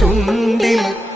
chung đêm